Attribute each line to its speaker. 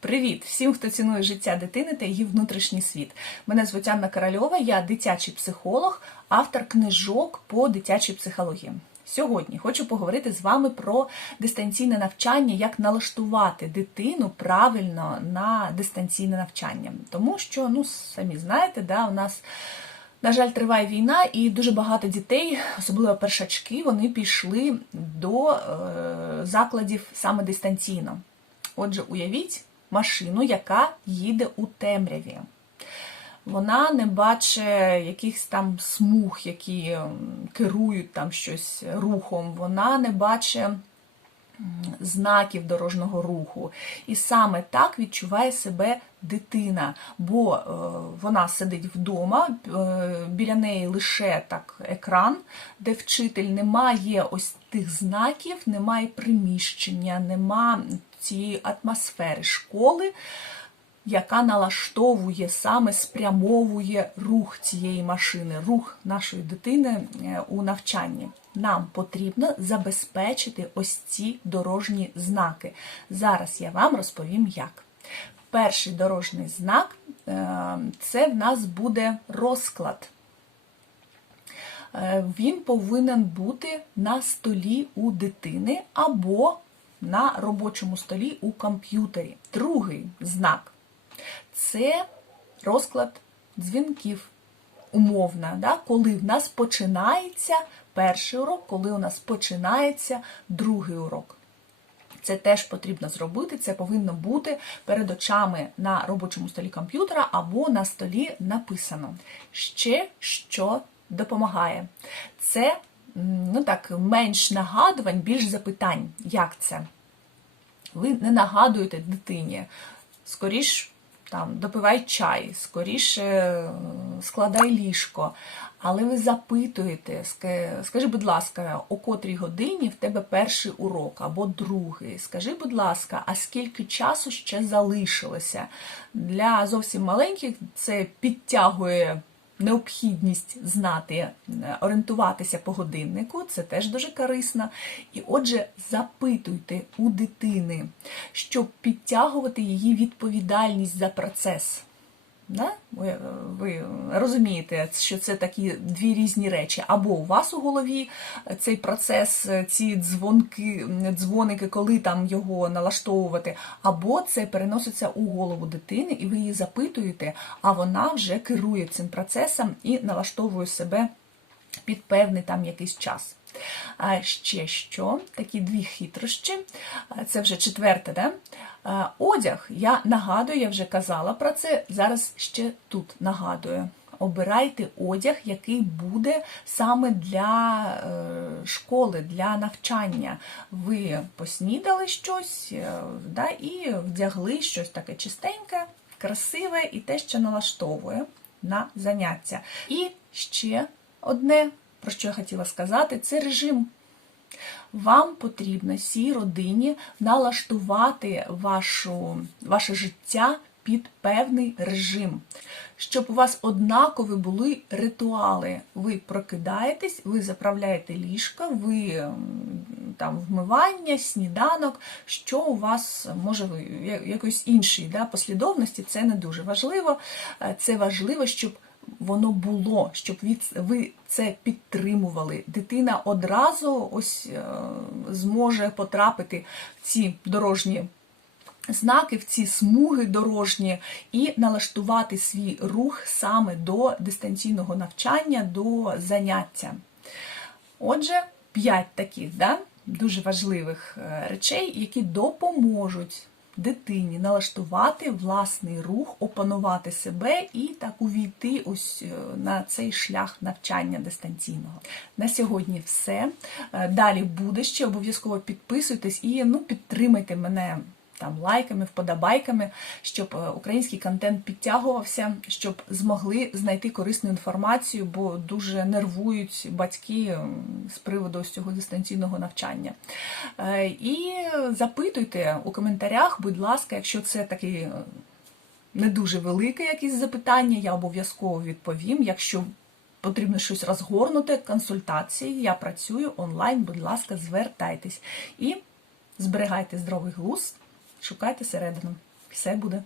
Speaker 1: Привіт всім, хто цінує життя дитини та її внутрішній світ. Мене звуть Анна Корольова, я дитячий психолог, автор книжок по дитячій психології. Сьогодні хочу поговорити з вами про дистанційне навчання, як налаштувати дитину правильно на дистанційне навчання. Тому що, ну, самі знаєте, да, у нас. На жаль, триває війна, і дуже багато дітей, особливо першачки, вони пішли до е, закладів саме дистанційно. Отже, уявіть машину, яка їде у темряві. Вона не бачить якихось там смуг, які керують там щось рухом. Вона не бачить знаків дорожнього руху. І саме так відчуває себе дитина, бо е, вона сидить вдома, е, біля неї лише так екран, де вчитель немає ось тих знаків, немає приміщення, немає цієї атмосфери школи. Яка налаштовує саме спрямовує рух цієї машини, рух нашої дитини е, у навчанні. Нам потрібно забезпечити ось ці дорожні знаки. Зараз я вам розповім як. Перший дорожній знак е, це в нас буде розклад. Е, Він повинен бути на столі у дитини або на робочому столі у комп'ютері. Другий знак це розклад дзвінків. Умовна, да? коли в нас починається перший урок, коли у нас починається другий урок. Це теж потрібно зробити, це повинно бути перед очами на робочому столі комп'ютера або на столі написано. Ще що допомагає. Це ну так, менш нагадувань, більш запитань. Як це? Ви не нагадуєте дитині, скоріш там допивай чай, скоріше е, складай ліжко. Але ви запитуєте, скажи, будь ласка, о котрій годині в тебе перший урок або другий. Скажи, будь ласка, а скільки часу ще залишилося? Для зовсім маленьких це підтягує необхідність знати, е, орієнтуватися по годиннику, це теж дуже корисно. І отже, запитуйте у дитини, щоб підтягувати її відповідальність за процес. Да? Ви, ви розумієте, що це такі дві різні речі. Або у вас у голові цей процес, ці дзвонки, дзвоники, коли там його налаштовувати, або це переноситься у голову дитини, і ви її запитуєте, а вона вже керує цим процесом і налаштовує себе під певний там якийсь час. А ще що, такі дві хитрощі, це вже четверте, да? Одяг, я нагадую, я вже казала про це, зараз ще тут нагадую. Обирайте одяг, який буде саме для е, школи, для навчання. Ви поснідали щось е, да, і вдягли щось таке чистеньке, красиве і те, що налаштовує на заняття. І ще одне, про що я хотіла сказати, це режим. Вам потрібно цій родині налаштувати вашу, ваше життя під певний режим, щоб у вас однакові були ритуали. Ви прокидаєтесь, ви заправляєте ліжко, ви там вмивання, сніданок, що у вас може ви якоїсь іншої да, послідовності, це не дуже важливо. Е, Це важливо, щоб воно було, щоб ви це підтримували. Дитина одразу ось е, зможе потрапити в ці дорожні знаки, в ці смуги дорожні і налаштувати свій рух саме до дистанційного навчання, до заняття. Отже, п'ять таких да, дуже важливих е, речей, які допоможуть дитині налаштувати власний рух, опанувати себе і так увійти ось е, на цей шлях навчання дистанційного. На сьогодні все. Е, Далі буде ще обов'язково підписуйтесь і ну, підтримайте мене там лайками, вподобайками, щоб е, український контент підтягувався, щоб змогли знайти корисну інформацію, бо дуже нервують батьки з приводу ось цього дистанційного навчання. Е, І запитуйте у коментарях, будь ласка, якщо це такий е, не дуже велике якісь запитання, я обов'язково відповім. Якщо потрібно щось розгорнути, консультації, я працюю онлайн, будь ласка, звертайтесь. І зберігайте здоровий глузд, шукайте середину. Все буде